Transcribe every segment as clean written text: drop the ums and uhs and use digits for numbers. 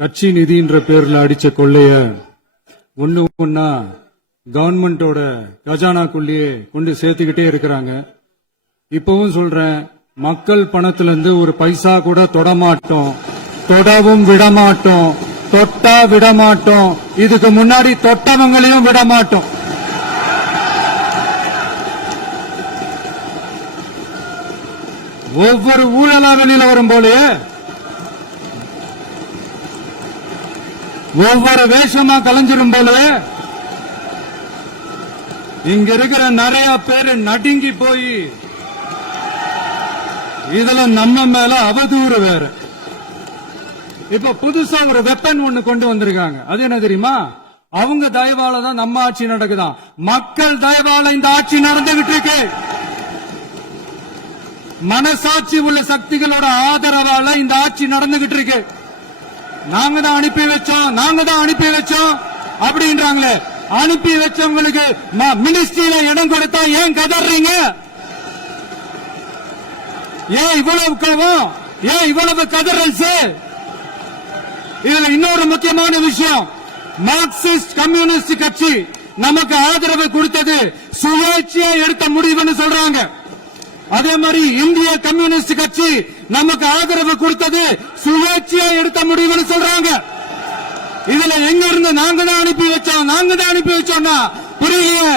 கட்சி நிதின்ற பேர்ல அடிச்ச கொள்ளைய ஒண்ணு ஒன்னா கவர்மெண்டோட கஜானாக்குள்ளேயே கொண்டு சேர்த்துக்கிட்டே இருக்கிறாங்க. இப்பவும் சொல்றேன், மக்கள் பணத்துல இருந்து ஒரு பைசா கூட தொடமாட்டோம், தொடவும் விடமாட்டோம், தொட்டா விடமாட்டோம், இதுக்கு முன்னாடி தொட்டவங்களையும் விடமாட்டோம். ஒவ்வொரு ஊழலா வெளியில வரும் போலே, ஒவ்வொரு வேஷமா கலைஞ்சிரும் போலே, இங்க இருக்கிற நிறைய பேரு நடுங்கி போய் இதுல நம்ம மேல அவதூறு வேற. இப்ப புதுசா ஒரு வெப்பன் ஒண்ணு கொண்டு வந்திருக்காங்க. அது என்ன தெரியுமா? அவங்க தயவால தான் நம்ம ஆட்சி நடக்குதான். மக்கள் தயவால இந்த ஆட்சி நடந்துகிட்டு இருக்கு. மனசாட்சி உள்ள சக்திகளோட ஆதரவால இந்த ஆட்சி நடந்துகிட்டு இருக்கு. நாங்க தான் அனுப்பி வச்சோம் அப்படின்றாங்களே. அனுப்பி வச்சவங்களுக்கு மினிஸ்ட்ரியில இடம் கொடுத்தா ஏன் கதறீங்க? ஏன் இவ்வளவு கோவம்? ஏன் இவ்வளவு கதறல்? இதுல இன்னொரு முக்கியமான விஷயம், மார்க்சிஸ்ட் கம்யூனிஸ்ட் கட்சி நமக்கு ஆதரவு கொடுத்தது சுயேட்சையா எடுத்த முடிவுன்னு சொல்றாங்க. அதே மாதிரி இந்திய கம்யூனிஸ்ட் கட்சி நமக்கு ஆதரவு கொடுத்தது சுயேட்சையா எடுத்த முடிவுன்னு சொல்றாங்க. இதுல எங்க இருந்து நாங்க தான் அனுப்பி வச்சோம்னா புரியல.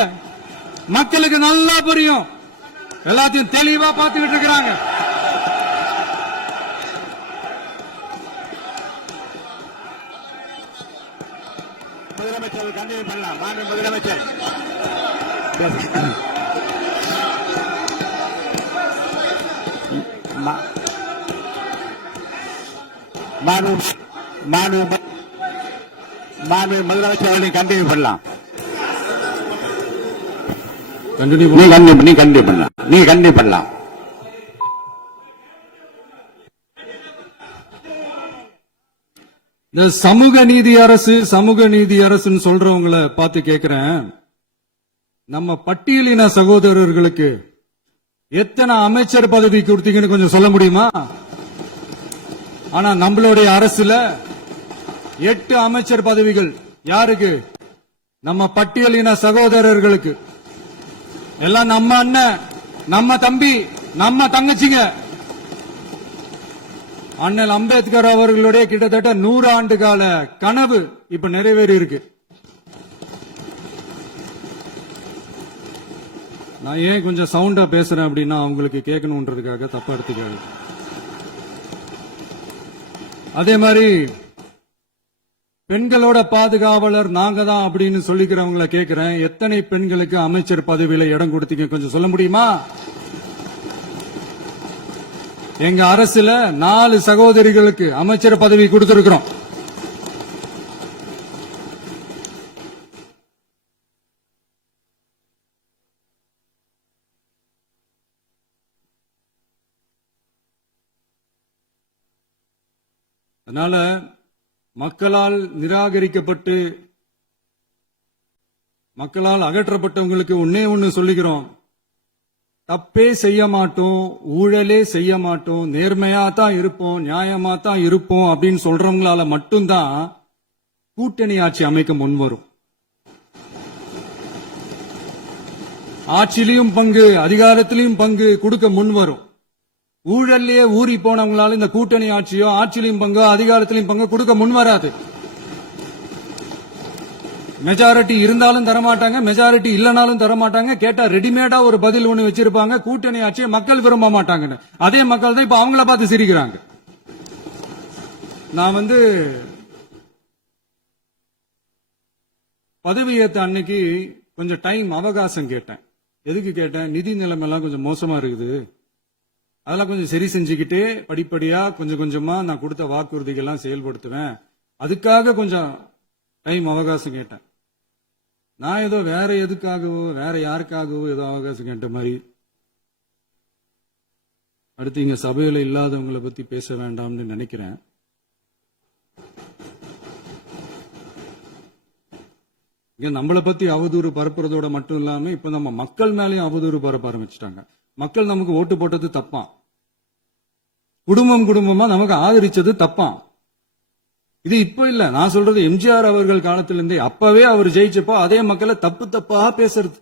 மக்களுக்கு நல்லா புரியும், எல்லாத்தையும் தெளிவா பார்த்துக்கிட்டு இருக்கிறாங்க. முதலமைச்சர் கண்டினியூ பண்ணலாம். மாண்பு முதலமைச்சர் முதலமைச்சர் கண்டினியூ பண்ணலாம். நீ கண்டினியூ பண்ணலாம். இந்த சமூக நீதி அரசுன்னு சொல்றவங்களை பார்த்து கேட்கிறேன், நம்ம பட்டியலின சகோதரர்களுக்கு எத்தனை அமைச்சர் பதவி கொடுத்தீங்கன்னு கொஞ்சம் சொல்ல முடியுமா? ஆனா நம்மளுடைய அரசுல 8 அமைச்சர் பதவிகள் யாருக்கு? நம்ம பட்டியலின சகோதரர்களுக்கு. எல்லாம் நம்ம அண்ணன், நம்ம தம்பி, நம்ம தங்கச்சிங்க. அண்ணல் அம்பேத்கர் அவர்களுடைய கிட்டத்தட்ட 100 ஆண்டு கால கனவு இப்ப நிறைவேறி இருக்கு. நான் ஏன் கொஞ்சம் சவுண்டா பேசுறேன் அப்படின்னா அவங்களுக்கு கேட்கணும்ன்றதுக்காக தப்பா எடுத்துக்காது. அதே மாதிரி பெண்களோட பாதுகாவலர் நாங்க தான் அப்படின்னு சொல்லிக்கிறவங்களை கேட்கிறேன், எத்தனை பெண்களுக்கு அமைச்சர் பதவியில இடம் கொடுத்தீங்க கொஞ்சம் சொல்ல முடியுமா? எங்க அரசுல 4 சகோதரிகளுக்கு அமைச்சர் பதவி கொடுத்திருக்கிறோம். அதனால மக்களால் நிராகரிக்கப்பட்டு மக்களால் அகற்றப்பட்டவங்களுக்கு ஒண்ணு சொல்லிக்கிறோம், தப்பே செய்ய மாட்டோம், ஊழலே செய்ய மாட்டோம், நேர்மையா தான் இருப்போம், நியாயமா தான் இருப்போம் அப்படின்னு சொல்றவங்களால மட்டும்தான் கூட்டணி ஆட்சி அமைக்க முன்வரும். ஆட்சியிலையும் பங்கு, அதிகாரத்திலையும் பங்கு கொடுக்க முன்வரும். ஊழல்லையே ஊறி போனவங்களால இந்த கூட்டணி ஆட்சியோ ஆட்சியிலையும் பங்கு அதிகாரத்திலையும் பங்கு கொடுக்க முன்வராது. மெஜாரிட்டி இருந்தாலும் தரமாட்டாங்க, மெஜாரிட்டி இல்லனாலும் தரமாட்டாங்க. கேட்டா ரெடிமேடா ஒரு பதில் ஒண்ணு வச்சிருப்பாங்க, கூட்டணி ஆட்சியை மக்கள் விரும்ப மாட்டாங்க. அதே மக்கள் தான் இப்ப அவங்கள பார்த்து சிரிக்கிறாங்க. நான் பதவியேற்ற அன்னைக்கு கொஞ்சம் டைம் அவகாசம் கேட்டேன். எதுக்கு கேட்டேன்? நிதி நிலைமை எல்லாம் கொஞ்சம் மோசமா இருக்குது, அதெல்லாம் கொஞ்சம் சரி செஞ்சுக்கிட்டே படிப்படியா கொஞ்சம் கொஞ்சமா நான் கொடுத்த வாக்குறுதிகள்லாம் செயல்படுத்துவேன், அதுக்காக கொஞ்சம் டைம் அவகாசம் கேட்டேன். நான் ஏதோ வேற எதுக்காகவோ வேற யாருக்காகவோ ஏதோ அவகாசம் கேட்ட மாதிரி. அடுத்து இங்க சபையில இல்லாதவங்களை பத்தி பேச வேண்டாம்னு நினைக்கிறேன். இங்க நம்மளை பத்தி அவதூறு பரப்புறதோட மட்டும் இல்லாம இப்ப நம்ம மக்கள் மேலேயும் அவதூறு பரப்ப ஆரம்பிச்சுட்டாங்க. மக்கள் நமக்கு ஓட்டு போட்டது தப்பான், குடும்பமா நமக்கு ஆதரிச்சது தப்பான். இது இப்போ இல்ல, நான் சொல்றது எம்ஜிஆர் அவர்கள் காலத்திலிருந்தே. அப்பவே அவர் ஜெயிச்சப்போ அதே மக்களை தப்பு தப்பா பேசுறது.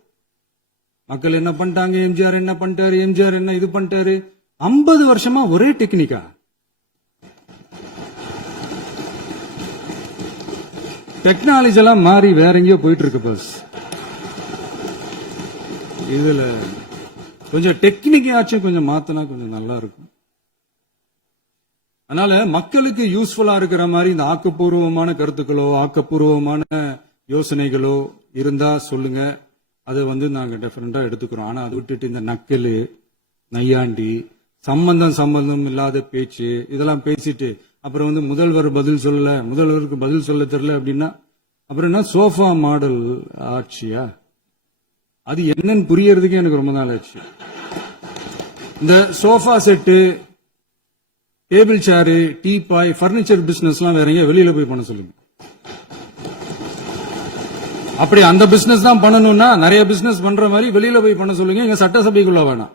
மக்கள் என்ன பண்ணிட்டாங்க, எம்ஜிஆர் என்ன பண்ணிட்டாரு, எம்ஜிஆர் என்ன இது பண்ணிட்டாரு. 50 வருஷமா ஒரே டெக்னிக்கா. டெக்னாலஜி எல்லாம் மாறி வேற எங்கேயோ போயிட்டு இருக்கு பஸ். இதுல கொஞ்சம் டெக்னிக்காச்சும் கொஞ்சம் மாத்தினா கொஞ்சம் நல்லா இருக்கும். அதனால மக்களுக்கு யூஸ்ஃபுல்லா இருக்கிற மாதிரி இந்த ஆக்கப்பூர்வமான கருத்துக்களோ ஆக்கப்பூர்வமான யோசனைகளோ இருந்தா சொல்லுங்க. அதை நாங்க டெஃபரெண்டா எடுத்துக்கிறோம். ஆனா அதை விட்டுட்டு இந்த நக்கலு, நையாண்டி, சம்பந்தம் இல்லாத பேச்சு இதெல்லாம் பேசிட்டு அப்புறம் முதல்வர் பதில் சொல்லல, முதல்வருக்கு பதில் சொல்ல தெரியல அப்படின்னா அப்புறம் என்ன சோஃபா மாடல் ஆட்சியா? அது என்னன்னு புரியறதுக்கே எனக்கு ரொம்ப நாள் ஆச்சு. இந்த சோஃபா செட்டு, டேபிள் சேரு, டீபாய், பர்னிச்சர் பிசினஸ் எல்லாம் வேற எங்க வெளியில போய் பண்ண சொல்லுங்க. அப்படி அந்த பிசினஸ் தான் பண்ணணும்னா நிறைய பிசினஸ் பண்ற மாதிரி வெளியில போய் பண்ண சொல்லுங்க. எங்க சட்டசபைக்குள்ள வேணாம்.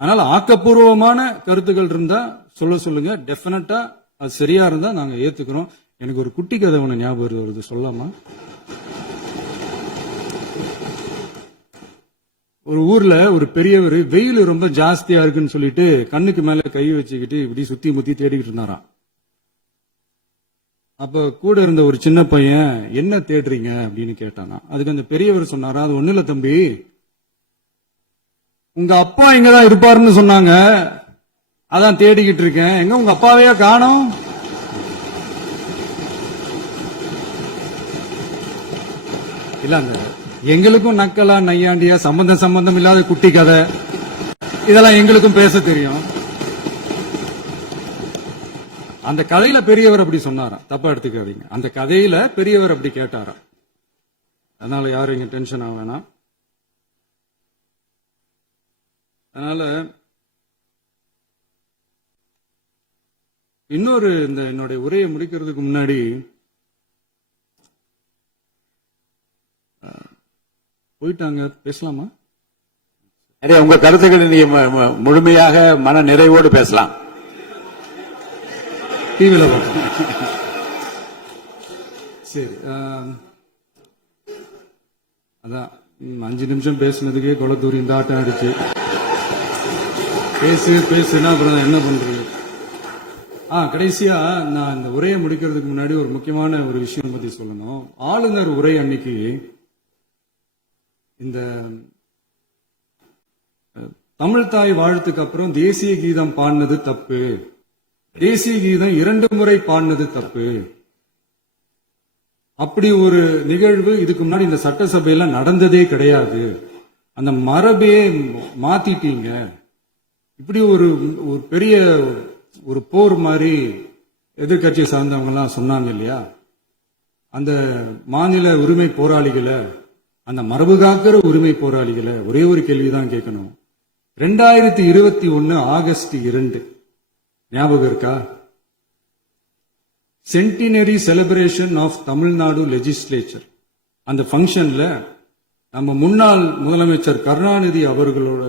அதனால ஆக்கப்பூர்வமான கருத்துக்கள் இருந்தா சொல்லுங்க. டெஃபினட்டா அது சரியா இருந்தா நாங்க ஏத்துக்கிறோம். எனக்கு ஒரு குட்டி கதை ஒண்ணு ஞாபகம் வருது, சொல்லாமா? ஒரு ஊர்ல ஒரு பெரியவர் வெயில் ரொம்ப ஜாஸ்தியா இருக்குன்னு சொல்லிட்டு கண்ணுக்கு மேல கை வச்சுக்கிட்டு இப்படி சுத்தி முத்தி தேடிக்கிட்டு இருந்தாராம். அப்ப கூட இருந்த ஒரு சின்ன பையன் என்ன தேடுறீங்க அப்படின்னு கேட்டானா. அதுக்கு அந்த பெரியவர் சொன்னாரா, அது ஒண்ணு இல்ல தம்பி, உங்க அப்பா இங்கதான் இருப்பாருன்னு சொன்னாங்க, அதான் தேடிக்கிட்டு இருக்கேன். எங்க உங்க அப்பாவையா காணோம்? இல்ல அந்த எங்களுக்கும் நக்கலா நையாண்டியா சம்பந்தம் இல்லாத குட்டி கதை இதெல்லாம் எங்களுக்கும் பேச தெரியும். அந்த கதையில பெரியவர் அப்படி சொன்னாராம், தப்பா எடுத்துக்காதீங்க. அந்த கதையில பெரியவர் அப்படி கேட்டாராம். அதனால யாரும் இங்க டென்ஷன் ஆக வேணாம். அதனால இன்னொரு இந்த என்னுடைய உரையை முடிக்கிறதுக்கு முன்னாடி போயிட்டாங்க, பேசலாமா? உங்க கருத்துக்களை நீங்க முழுமையாக மன நிறைவோடு பேசலாம். டிவில சரி. அதான் 5 நிமிஷம் பேசுனதுக்கே கொளத்தூரி இந்த ஆட்டம் அடிச்சு பேசுனா அப்புறம் என்ன பண்றது? கடைசியா நான் இந்த உரையை முடிக்கிறதுக்கு முன்னாடி ஒரு முக்கியமான ஒரு விஷயம் பத்தி சொல்லணும். ஆளுநர் உரை அன்னைக்கு இந்த தமிழ் தாய் வாழ்த்துக்கு அப்புறம் தேசிய கீதம் பாடினது தப்பு, தேசிய கீதம் 2 முறை பாடினது தப்பு, அப்படி ஒரு நிகழ்வு இதுக்கு முன்னாடி இந்த சட்டசபையில நடந்ததே கிடையாது, அந்த மரபே மாத்திட்டீங்க, இப்படி ஒரு பெரிய ஒரு போர் மாதிரி எதிர்கட்சியை சார்ந்தவங்க எல்லாம் சொன்னாங்க இல்லையா? அந்த மாநில உரிமை போராளிகளை, அந்த மரபு காக்கிற உரிமை போராளிகளை ஒரே ஒரு கேள்விதான் கேட்கணும். 2021 ஆகஸ்ட் 2 ஞாபகம் இருக்கா? Centenary celebration of Tamil Nadu legislature. அந்த பங்கன்ல நம்ம முன்னாள் முதலமைச்சர் கருணாநிதி அவர்களோட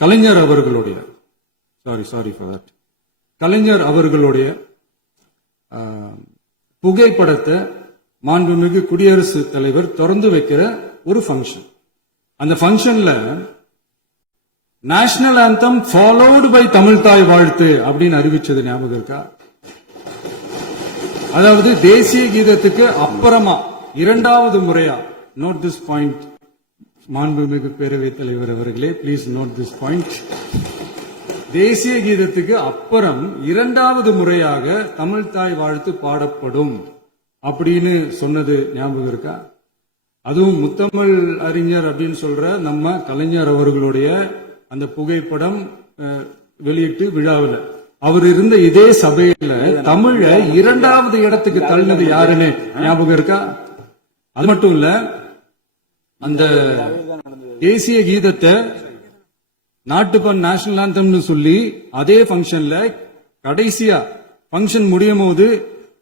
கலைஞர் அவர்களுடைய கலைஞர் அவர்களுடைய புகைப்படத்தை மாண்புமிகு குடியரசுத் தலைவர் திறந்து வைக்கிற ஒரு பங்கன். அந்த பங்கன்ல national anthem followed by Tamil Thai Vazhthu அப்படின்னு அறிவிச்சது ஞாபகம் இருக்கா? அதாவது தேசிய கீதத்துக்கு அப்புறமா 2வது முறையா, நோட் திஸ் பாயிண்ட் மாண்புமிகு பேரவைத் தலைவர் அவர்களே, பிளீஸ் நோட் திஸ் பாயிண்ட். தேசிய கீதத்துக்கு அப்புறம் 2வது முறையாக தமிழ் தாய் வாழ்த்து பாடப்படும் அப்படின்னு சொன்னது ஞாபகம் இருக்கா? அதுவும் முத்தமிழ் அறிஞர் அப்படின்னு சொல்ற நம்ம கலைஞர் அவர்களுடைய அந்த புகைப்படம் வெளியிட்டு விழாவில் அவர் இருந்த இதே சபையில தமிழ 2வது இடத்துக்கு தள்ளினது யாருன்னு ஞாபகம் இருக்கா? அது மட்டும் இல்ல, அந்த தேசிய கீதத்தை நாட்டுப்பண் நேஷனல் ஆந்தம்னு சொல்லி அதே பங்கன்ல கடைசியா பங்கன் முடியும் போது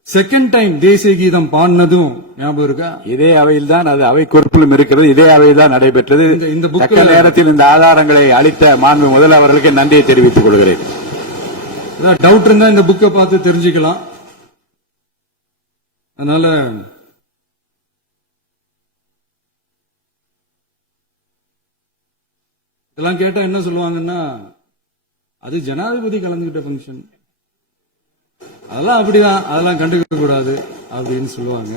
செகண்ட் டைம் தேசிய கீதம் பாடினதும் ஞாபகம் இருக்கா? இதே அவையில் தான், அது அவை குறிப்பிலும் இருக்கிறது, இதே அவையில் தான் நடைபெற்றது. இந்த நேரத்தில் இந்த ஆதாரங்களை அளித்த மாண்பு முதல்வர்களுக்கு நன்றியை தெரிவித்துக் கொள்கிறேன். ஏதாவது டவுட் இருந்தா இந்த புக்கை பார்த்து தெரிஞ்சுக்கலாம். அதனால இதெல்லாம் கேட்டா என்ன சொல்லுவாங்கன்னா, அது ஜனாதிபதி கலந்துகிட்ட ஃபங்க்ஷன், அதெல்லாம் அப்படிதான், அதெல்லாம் கண்டுக்க கூடாது அப்படின்னு சொல்லுவாங்க.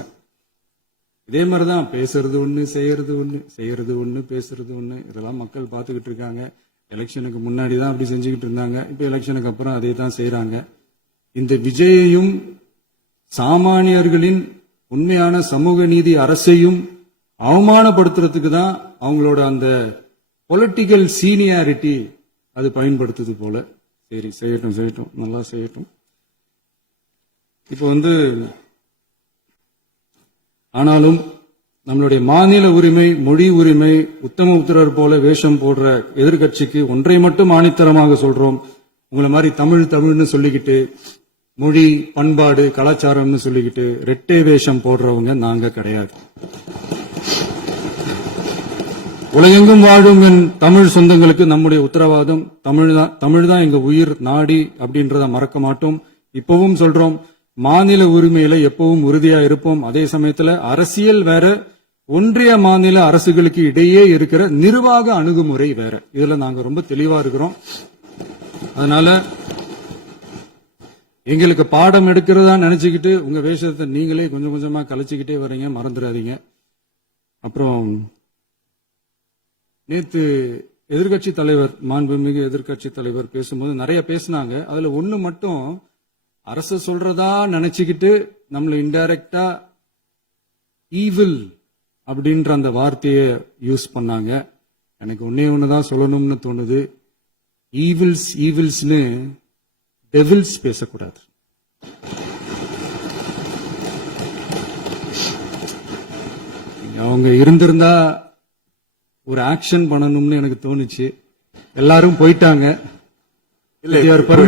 இதே மாதிரிதான் பேசுறது ஒண்ணு, செய்யறது ஒண்ணு, செய்யறது ஒண்ணு, பேசுறது ஒண்ணு. இதெல்லாம் மக்கள் பார்த்துக்கிட்டு இருக்காங்க. எலெக்ஷனுக்கு முன்னாடி தான் அப்படி செஞ்சுக்கிட்டு இருந்தாங்க. இப்ப எலெக்ஷனுக்கு அப்புறம் அதே தான் செய்யறாங்க. இந்த விஜயையும் சாமானியர்களின் உண்மையான சமூக நீதி அரசையும் அவமானப்படுத்துறதுக்கு தான் அவங்களோட அந்த பொலிட்டிக்கல் சீனியாரிட்டி அது பயன்படுத்துது போல. சரி, செய்யட்டும் செய்யட்டும், நல்லா செய்யட்டும். இப்போ ஆனாலும் நம்மளுடைய மாநில உரிமை, மொழி உரிமை, உத்தமபுத்திரர் போல வேஷம் போடுற எதிர்கட்சிக்கு ஒன்றை மட்டும் ஆணித்தரமாக சொல்றோம். உங்களை மாதிரி தமிழ்னு சொல்லிக்கிட்டு, மொழி, பண்பாடு, கலாச்சாரம்னு சொல்லிக்கிட்டு ரெட்டை வேஷம் போடுறவங்க நாங்க கிடையாது. உலகெங்கும் வாழும் என் தமிழ் சொந்தங்களுக்கு நம்முடைய உத்தரவாதம் தமிழ் தான் எங்க உயிர் நாடி அப்படின்றத மறக்க மாட்டோம். இப்பவும் சொல்றோம், மாநில உரிமையில எப்பவும் உறுதியா இருப்போம். அதே சமயத்துல அரசியல் வேற, ஒன்றிய மாநில அரசுகளுக்கு இடையே இருக்கிற நிர்வாக அணுகுமுறை வேற. இதுல நாங்க ரொம்ப தெளிவா இருக்கிறோம். அதனால எங்களுக்கு பாடம் எடுக்கிறதா நினைச்சுக்கிட்டு உங்க வேஷத்தை நீங்களே கொஞ்சம் கொஞ்சமா கலைச்சுக்கிட்டே வரீங்க, மறந்துடாதீங்க. அப்புறம் நேத்து எதிர்கட்சி தலைவர், மாண்புமிகு எதிர்கட்சி தலைவர் பேசும்போது நிறைய பேசினாங்க. அதுல ஒண்ணு மட்டும், அரசு சொல்றதா நினைச்சுக்கிட்டு நம்மள இன்டைரக்டா ஈவில் அப்படின்ற அந்த வார்த்தையை யூஸ் பண்ணாங்க. எனக்கு ஒண்ணுதான் சொல்லணும்னு தோணுது. ஈவில்ஸ்னு டெவில்ஸ் பேசக்கூடாது. அவங்க இருந்திருந்தா ஒரு ஆக்ஷன் பண்ணணும்னு எனக்கு தோணுச்சு. எல்லாரும் போயிட்டாங்க.